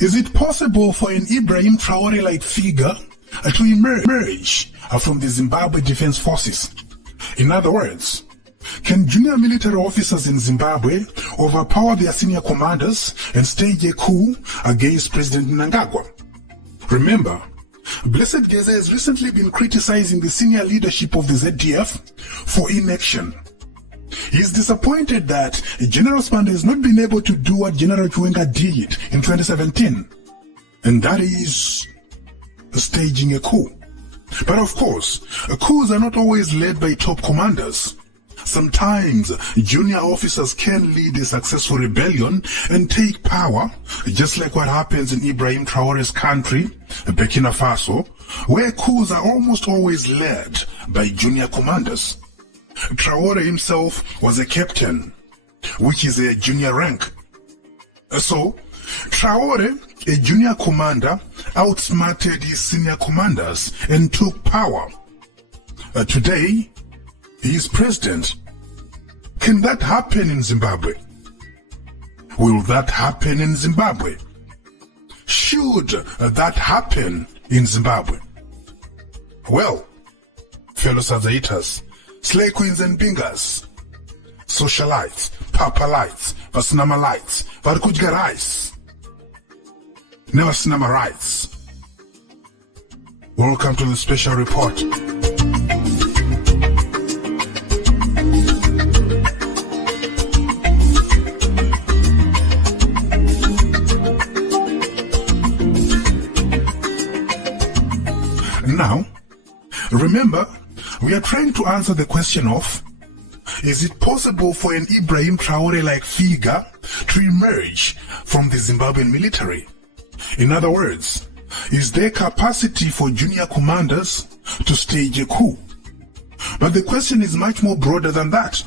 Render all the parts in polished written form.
Is it possible for an Ibrahim Traore-like figure to emerge from the Zimbabwe Defense Forces? In other words, can junior military officers in Zimbabwe overpower their senior commanders and stage a coup against President Mnangagwa? Remember, Blessed Geza has recently been criticizing the senior leadership of the ZDF for inaction. He is disappointed that General Spanda has not been able to do what General Chiwenga did in 2017, and that is staging a coup. But of course, coups are not always led by top commanders. Sometimes junior officers can lead a successful rebellion and take power, just like what happens in Ibrahim Traore's country, Burkina Faso, where coups are almost always led by junior commanders. Traore himself was a captain, which is a junior rank. So, Traore, a junior commander, outsmarted his senior commanders and took power. Today, he is president. Can that happen in Zimbabwe? Will that happen in Zimbabwe? Should that happen in Zimbabwe? Well, fellow Sazaitas, slay queens and bingers, socialites, papalites, vasinamalites, varikudyarais, nevasinamarites. Welcome to the special report. Now, remember, we are trying to answer the question of, is it possible for an Ibrahim Traore-like figure to emerge from the Zimbabwean military? In other words, is there capacity for junior commanders to stage a coup? But the question is much more broader than that.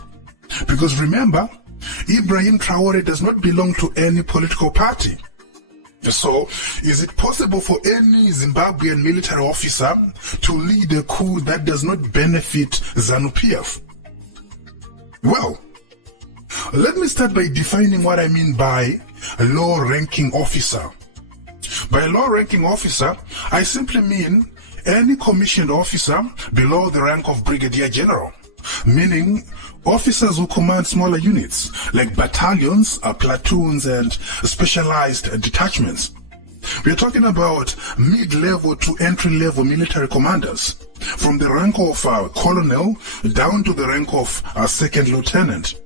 Because remember, Ibrahim Traore does not belong to any political party. So, is it possible for any Zimbabwean military officer to lead a coup that does not benefit ZANU PF? Well, let me start by defining what I mean by a low-ranking officer. By a low-ranking officer, I simply mean any commissioned officer below the rank of brigadier general, meaning officers who command smaller units like battalions, platoons, and specialized detachments. We are talking about mid-level to entry-level military commanders, from the rank of colonel down to the rank of second lieutenant.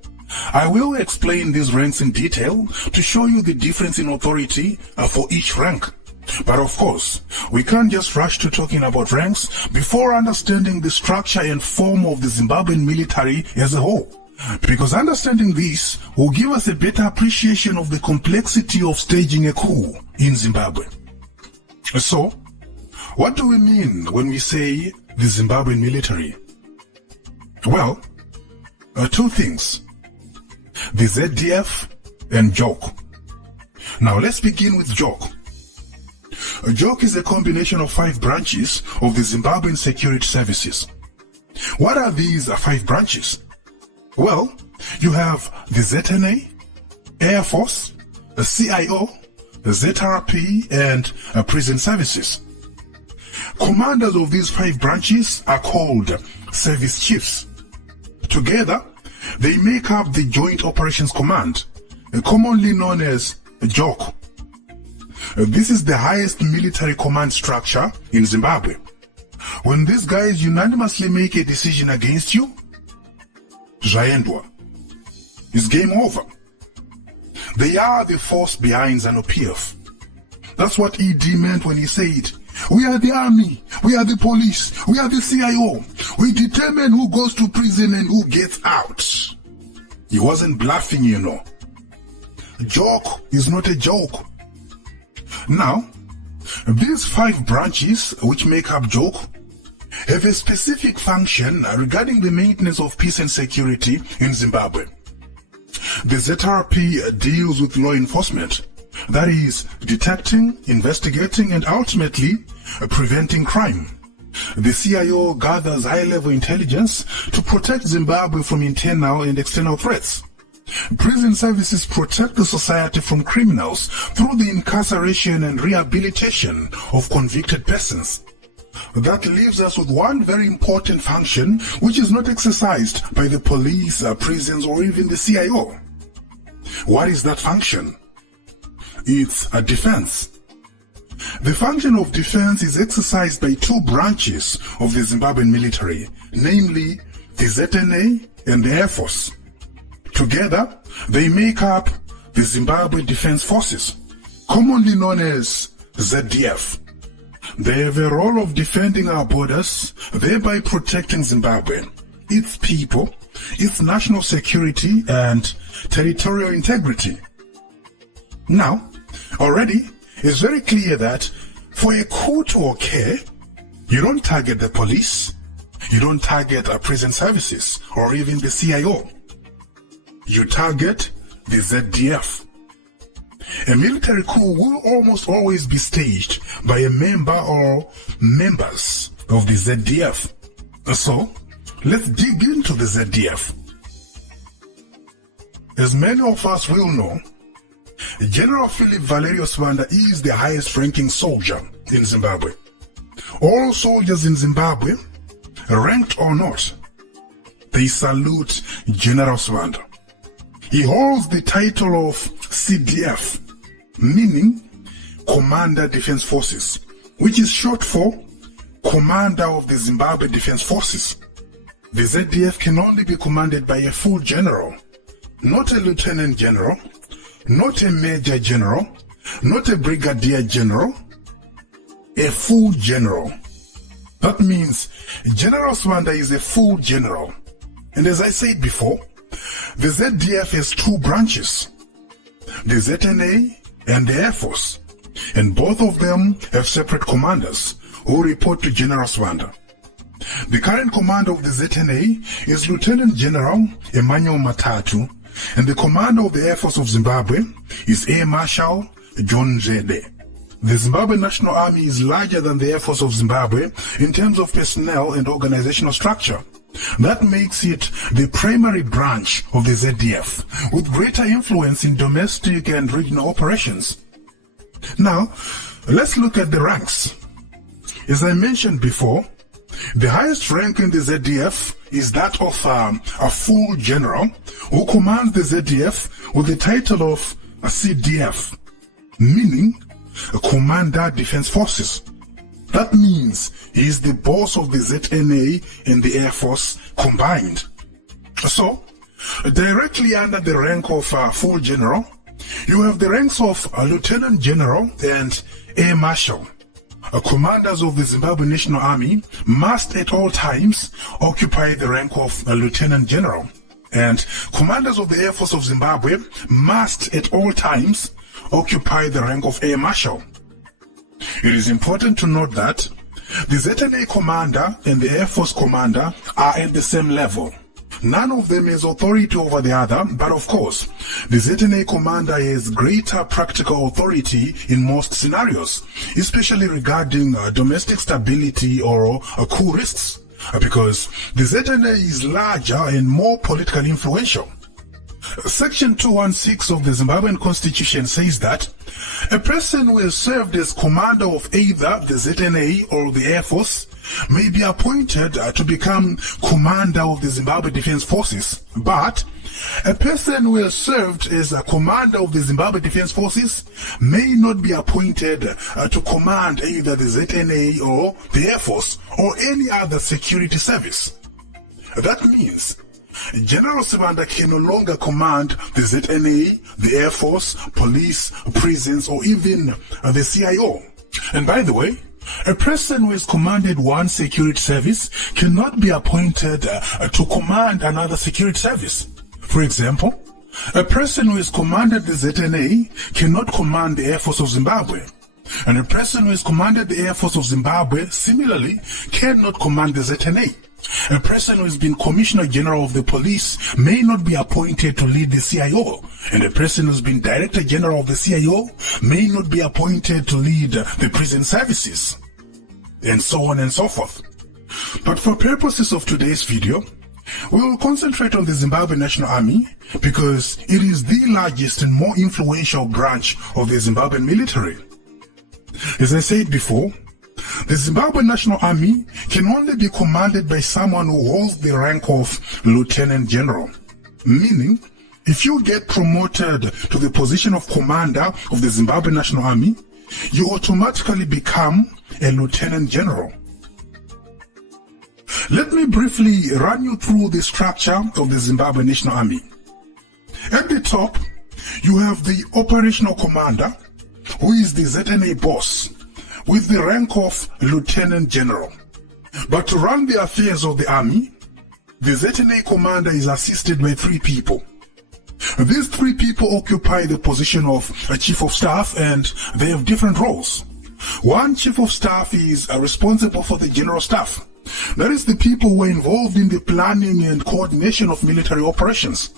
I will explain these ranks in detail to show you the difference in authority for each rank. But of course, we can't just rush to talking about ranks before understanding the structure and form of the Zimbabwean military as a whole. Because understanding this will give us a better appreciation of the complexity of staging a coup in Zimbabwe. So, what do we mean when we say the Zimbabwean military? Well, two things. The ZDF and JOC. Now let's begin with JOC. JOC is a combination of 5 branches of the Zimbabwean security services. What are these 5 branches? Well, you have the ZNA, Air Force, the CIO, the ZRP, and prison services. Commanders of these 5 branches are called service chiefs. Together, they make up the Joint Operations Command, commonly known as JOC. This is the highest military command structure in Zimbabwe. When these guys unanimously make a decision against you, zvaendwa. It's game over. They are the force behind ZANU PF. That's what ED meant when he said, "We are the army, we are the police, we are the CIO. We determine who goes to prison and who gets out." He wasn't bluffing, you know. JOC is not a joke. Now, these 5 branches which make up JOC have a specific function regarding the maintenance of peace and security in Zimbabwe. The ZRP deals with law enforcement, that is, detecting, investigating, and ultimately preventing crime. The CIO gathers high-level intelligence to protect Zimbabwe from internal and external threats. Prison services protect the society from criminals through the incarceration and rehabilitation of convicted persons. That leaves us with one very important function which is not exercised by the police, prisons, or even the CIO. What is that function? It's a defense. The function of defense is exercised by two branches of the Zimbabwean military, namely the ZNA and the Air Force. Together, they make up the Zimbabwe Defense Forces, commonly known as ZDF. They have a role of defending our borders, thereby protecting Zimbabwe, its people, its national security, and territorial integrity. Now, already, it's very clear that for a coup to occur, you don't target the police, you don't target prison services, or even the CIO. You target the ZDF. A military coup will almost always be staged by a member or members of the ZDF. So, let's dig into the ZDF. As many of us will know, General Philip Valerio Swanda is the highest-ranking soldier in Zimbabwe. All soldiers in Zimbabwe, ranked or not, they salute General Swanda. He holds the title of CDF, meaning Commander Defense Forces, which is short for Commander of the Zimbabwe Defense Forces. The ZDF can only be commanded by a full general, not a lieutenant general, not a major general, not a brigadier general, a full general. That means General Swanda is a full general. And as I said before, the ZDF has two branches, the ZNA and the Air Force, and both of them have separate commanders who report to General Swanda. The current commander of the ZNA is Lieutenant General Emmanuel Matatu, and the commander of the Air Force of Zimbabwe is Air Marshal John Zede. The Zimbabwe National Army is larger than the Air Force of Zimbabwe in terms of personnel and organizational structure. That makes it the primary branch of the ZDF, with greater influence in domestic and regional operations. Now, let's look at the ranks. As I mentioned before, the highest rank in the ZDF is that of a full general who commands the ZDF with the title of a CDF, meaning Commander Defense Forces. That means he is the boss of the ZNA and the Air Force combined. So, directly under the rank of full general, you have the ranks of a Lieutenant General and Air Marshal. Commanders of the Zimbabwe National Army must at all times occupy the rank of a Lieutenant General, and commanders of the Air Force of Zimbabwe must at all times occupy the rank of Air Marshal. It is important to note that the ZNA commander and the Air Force commander are at the same level. None of them has authority over the other, but of course, the ZNA commander has greater practical authority in most scenarios, especially regarding domestic stability or coup risks, because the ZNA is larger and more politically influential. Section 216 of the Zimbabwean Constitution says that a person who has served as commander of either the ZNA or the Air Force may be appointed to become commander of the Zimbabwe Defense Forces, but a person who has served as a commander of the Zimbabwe Defense Forces may not be appointed to command either the ZNA or the Air Force or any other security service. That means General Swanda can no longer command the ZNA, the Air Force, police, prisons, or even the CIO. And by the way, a person who has commanded one security service cannot be appointed to command another security service. For example, a person who has commanded the ZNA cannot command the Air Force of Zimbabwe. And a person who has commanded the Air Force of Zimbabwe, similarly, cannot command the ZNA. A person who has been Commissioner General of the Police may not be appointed to lead the CIO, and a person who has been Director General of the CIO may not be appointed to lead the prison services, and so on and so forth. But for purposes of today's video, We will concentrate on the Zimbabwe National Army because it is the largest and more influential branch of the Zimbabwean military. As I said before, the Zimbabwe National Army can only be commanded by someone who holds the rank of Lieutenant General, meaning if you get promoted to the position of commander of the Zimbabwe National Army, you automatically become a Lieutenant General. Let me briefly run you through the structure of the Zimbabwe National Army. At the top, you have the operational commander, who is the ZNA boss, with the rank of Lieutenant General. But to run the affairs of the army, the ZNA commander is assisted by 3 people. These 3 people occupy the position of a chief of staff, and they have different roles. One chief of staff is responsible for the general staff. That is the people who are involved in the planning and coordination of military operations.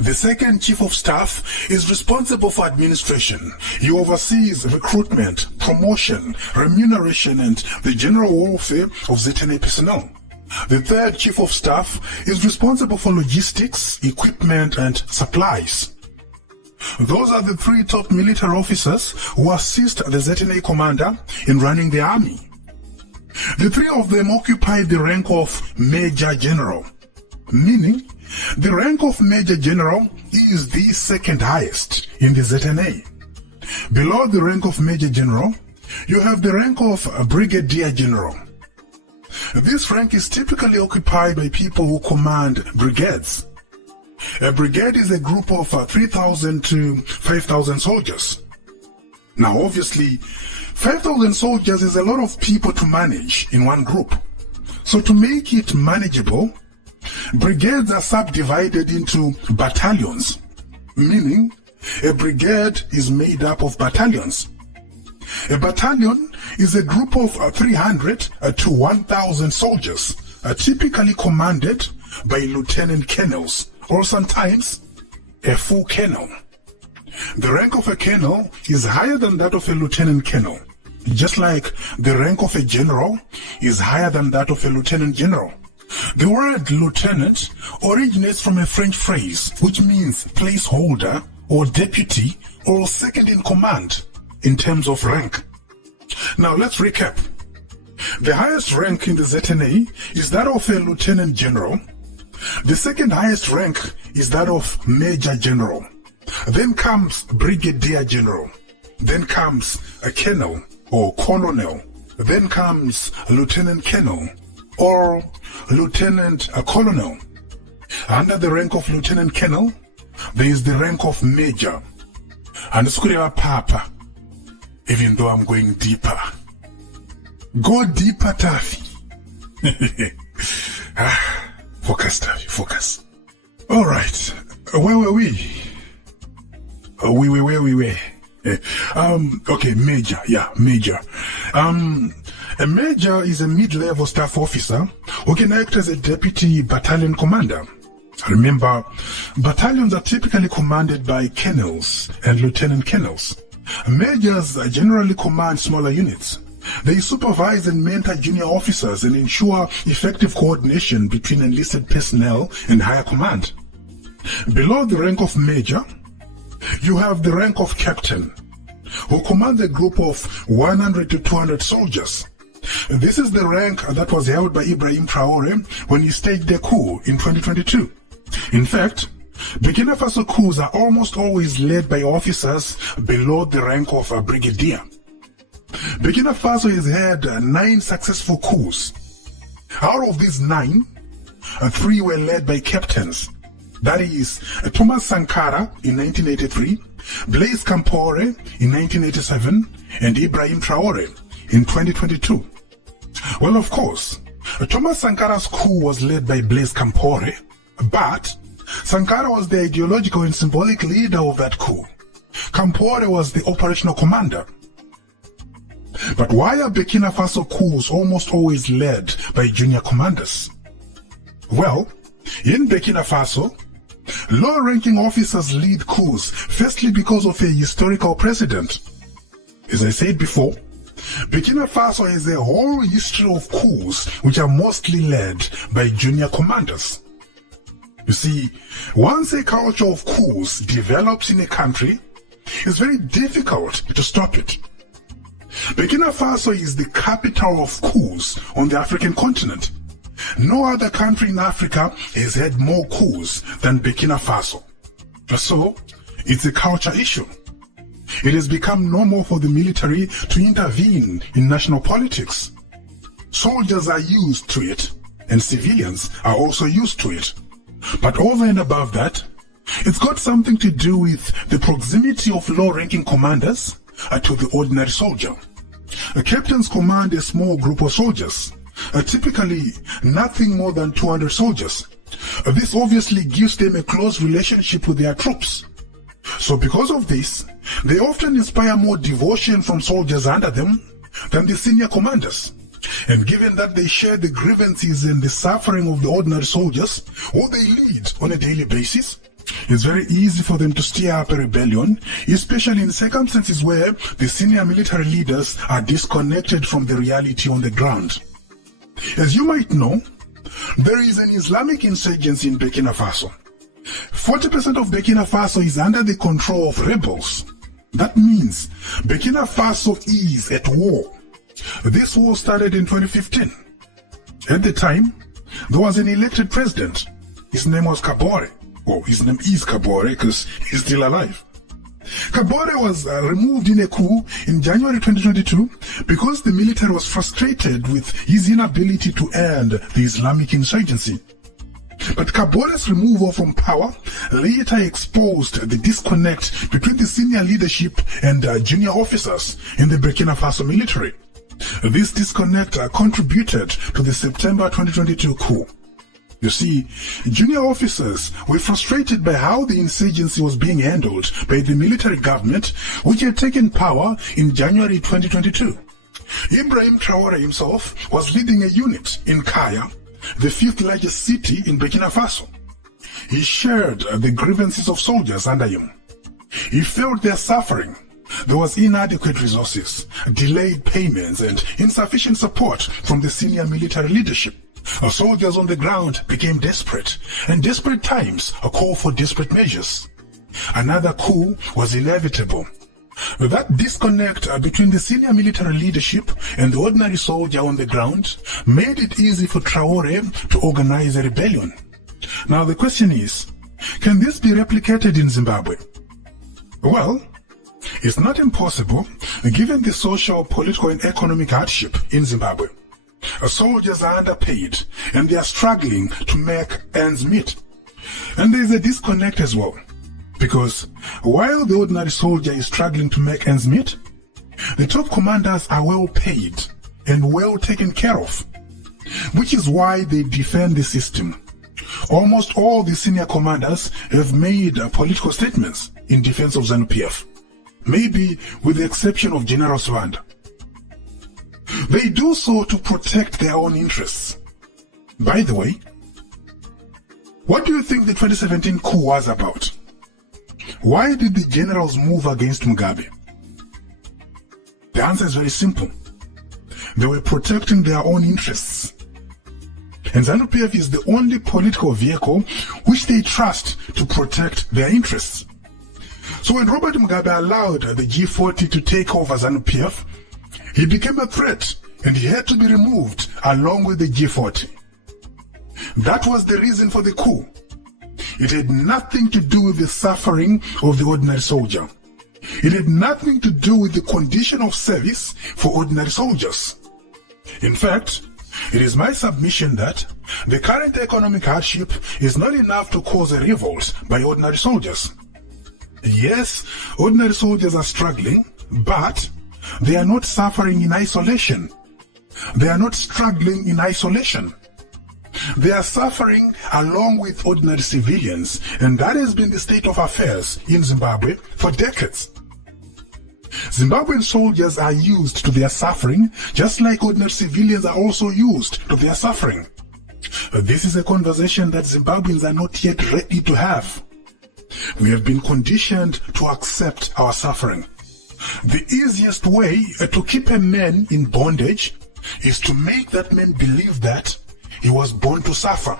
The second chief of staff is responsible for administration. He oversees recruitment, promotion, remuneration, and the general welfare of ZNA personnel. The third chief of staff is responsible for logistics, equipment, and supplies. Those are the 3 top military officers who assist the ZNA commander in running the army. The 3 of them occupy the rank of Major General, meaning the rank of Major General is the second highest in the ZNA. Below the rank of Major General, you have the rank of Brigadier General. This rank is typically occupied by people who command brigades. A brigade is a group of 3,000 to 5,000 soldiers. Now obviously, 5,000 soldiers is a lot of people to manage in one group. So to make it manageable, brigades are subdivided into battalions, meaning a brigade is made up of battalions. A battalion is a group of 300 to 1,000 soldiers, typically commanded by lieutenant colonels, or sometimes a full colonel. The rank of a colonel is higher than that of a lieutenant colonel, just like the rank of a general is higher than that of a lieutenant general. The word lieutenant originates from a French phrase which means placeholder or deputy or second in command in terms of rank. Now let's recap. The highest rank in the ZNA is that of a lieutenant general. The second highest rank is that of Major General. Then comes Brigadier General. Then comes a colonel or colonel. Then comes Lieutenant Colonel or Lieutenant Colonel. Under the rank of Lieutenant Colonel, there is the rank of Major. And it's Papa, even though I'm going deeper. Go deeper, Taffy. Focus, Taffy, focus. All right. Where were we? Where we were. Okay, Major. Yeah, Major. A Major is a mid-level staff officer who can act as a deputy battalion commander. Remember, battalions are typically commanded by colonels and lieutenant colonels. Majors generally command smaller units. They supervise and mentor junior officers and ensure effective coordination between enlisted personnel and higher command. Below the rank of Major, you have the rank of Captain, who commands a group of 100 to 200 soldiers. This is the rank that was held by Zimbabwean Traore when he staged the coup in 2022. In fact, Burkina Faso coups are almost always led by officers below the rank of a brigadier. Burkina Faso has had 9 successful coups. Out of these 9, 3 were led by captains. That is Thomas Sankara in 1983, Blaise Compaoré in 1987, and Zimbabwean Traore in 2022. Well, of course, Thomas Sankara's coup was led by Blaise Compaoré, but Sankara was the ideological and symbolic leader of that coup. Compaoré was the operational commander. But why are Burkina Faso coups almost always led by junior commanders? Well, in Burkina Faso, low-ranking officers lead coups, firstly because of a historical precedent. As I said before, Burkina Faso has a whole history of coups which are mostly led by junior commanders. You see, once a culture of coups develops in a country, it's very difficult to stop it. Burkina Faso is the capital of coups on the African continent. No other country in Africa has had more coups than Burkina Faso. So, it's a culture issue. It has become normal for the military to intervene in national politics. Soldiers are used to it, and civilians are also used to it. But over and above that, it's got something to do with the proximity of low-ranking commanders to the ordinary soldier. Captains command a small group of soldiers, typically nothing more than 200 soldiers. This obviously gives them a close relationship with their troops. So because of this, they often inspire more devotion from soldiers under them than the senior commanders. And given that they share the grievances and the suffering of the ordinary soldiers, who they lead on a daily basis, it's very easy for them to stir up a rebellion, especially in circumstances where the senior military leaders are disconnected from the reality on the ground. As you might know, there is an Islamic insurgency in Burkina Faso. 40% of Burkina Faso is under the control of rebels. That means Burkina Faso is at war. This war started in 2015. At the time, there was an elected president. His name was Kabore. Well, his name is Kabore because he's still alive. Kabore was removed in a coup in January 2022 because the military was frustrated with his inability to end the Islamic insurgency. But Kabore's removal from power later exposed the disconnect between the senior leadership and junior officers in the Burkina Faso military. This disconnect contributed to the September 2022 coup. You see, junior officers were frustrated by how the insurgency was being handled by the military government, which had taken power in January 2022. Ibrahim Traore himself was leading a unit in Kaya, the fifth largest city in Burkina Faso. He shared the grievances of soldiers under him. He felt their suffering. There was inadequate resources, delayed payments, and insufficient support from the senior military leadership. Soldiers on the ground became desperate, and desperate times called for desperate measures. Another coup was inevitable. That disconnect between the senior military leadership and the ordinary soldier on the ground made it easy for Traore to organize a rebellion. Now the question is, can this be replicated in Zimbabwe? Well, it's not impossible given the social, political, and economic hardship in Zimbabwe. Soldiers are underpaid and they are struggling to make ends meet. And there is a disconnect as well, because while the ordinary soldier is struggling to make ends meet, the top commanders are well paid and well taken care of, which is why they defend the system. Almost all the senior commanders have made political statements in defense of ZANU PF, maybe with the exception of General Swanda. They do so to protect their own interests. By the way, what do you think the 2017 coup was about? Why did the generals move against Mugabe? The answer is very simple. They were protecting their own interests. And ZANU PF is the only political vehicle which they trust to protect their interests. So when Robert Mugabe allowed the G40 to take over ZANU PF, he became a threat and he had to be removed along with the G40. That was the reason for the coup. It had nothing to do with the suffering of the ordinary soldier. It had nothing to do with the condition of service for ordinary soldiers. In fact, it is my submission that the current economic hardship is not enough to cause a revolt by ordinary soldiers. Yes, ordinary soldiers are struggling, but they are not suffering in isolation. They are not struggling in isolation. They are suffering along with ordinary civilians, and that has been the state of affairs in Zimbabwe for decades. Zimbabwean soldiers are used to their suffering, just like ordinary civilians are also used to their suffering. This is a conversation that Zimbabweans are not yet ready to have. We have been conditioned to accept our suffering. The easiest way to keep a man in bondage is to make that man believe that he was born to suffer.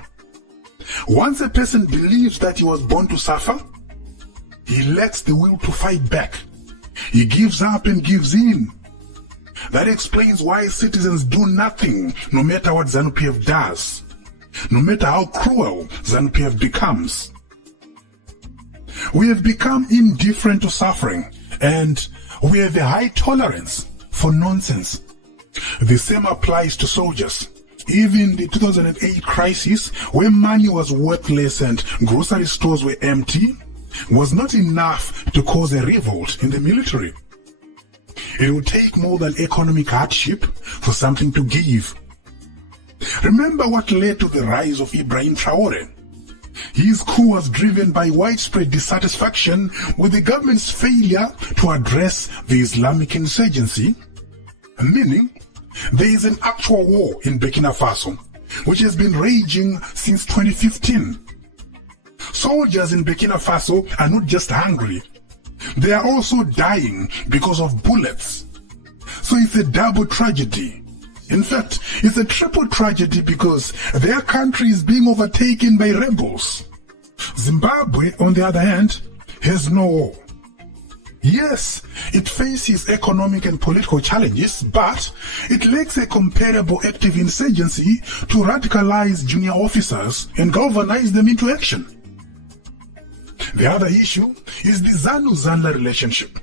Once a person believes that he was born to suffer, he lacks the will to fight back. He gives up and gives in. That explains why citizens do nothing, no matter what ZANU PF does, no matter how cruel ZANU PF becomes. We have become indifferent to suffering, and we have a high tolerance for nonsense. The same applies to soldiers. Even the 2008 crisis, where money was worthless and grocery stores were empty, was not enough to cause a revolt in the military. It would take more than economic hardship for something to give. Remember what led to the rise of Zimbabwean Traore. His coup was driven by widespread dissatisfaction with the government's failure to address the Islamic insurgency, meaning there is an actual war in Burkina Faso, which has been raging since 2015. Soldiers in Burkina Faso are not just hungry, they are also dying because of bullets. So it's a double tragedy. In fact, it's a triple tragedy because their country is being overtaken by rebels. Zimbabwe, on the other hand, has no war. Yes, it faces economic and political challenges, but it lacks a comparable active insurgency to radicalize junior officers and galvanize them into action. The other issue is the ZANU-ZANLA relationship.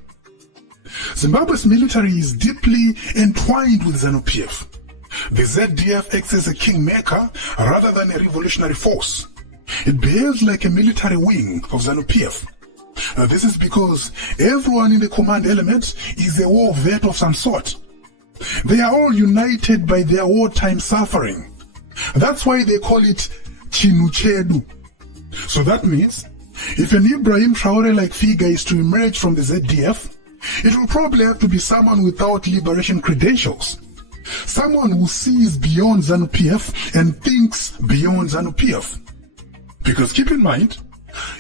Zimbabwe's military is deeply entwined with ZANU PF. The ZDF acts as a kingmaker rather than a revolutionary force. It behaves like a military wing of ZANU PF. This is because everyone in the command element is a war vet of some sort. They are all united by their wartime suffering. That's why they call it Chinuchedu. So that means, if an Zimbabwean Traore-like figure is to emerge from the ZDF, it will probably have to be someone without liberation credentials. Someone who sees beyond ZANU PF and thinks beyond ZANU PF. Because keep in mind,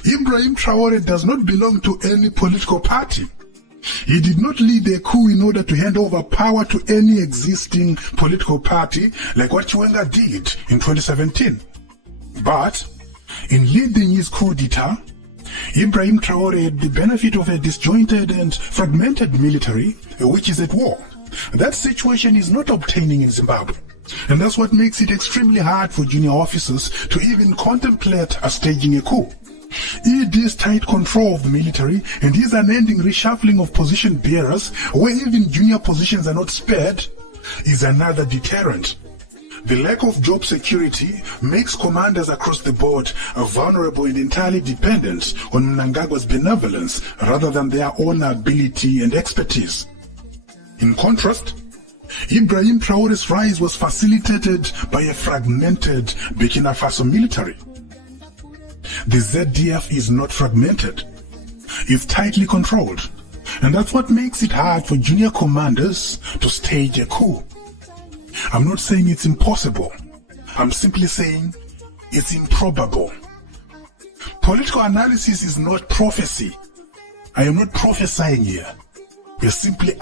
Zimbabwean Traore does not belong to any political party. He did not lead a coup in order to hand over power to any existing political party like what Chiwenga did in 2017. But in leading his coup d'etat, Zimbabwean Traore had the benefit of a disjointed and fragmented military which is at war. That situation is not obtaining in Zimbabwe, and that's what makes it extremely hard for junior officers to even contemplate staging a coup. ED's tight control of the military and his unending reshuffling of position bearers, where even junior positions are not spared, is another deterrent. The lack of job security makes commanders across the board vulnerable and entirely dependent on Mnangagwa's benevolence rather than their own ability and expertise. In contrast, Zimbabwean Traore's rise was facilitated by a fragmented Burkina Faso military. The ZDF is not fragmented. It's tightly controlled. And that's what makes it hard for junior commanders to stage a coup. I'm not saying it's impossible. I'm simply saying it's improbable. Political analysis is not prophecy. I am not prophesying here. We're simply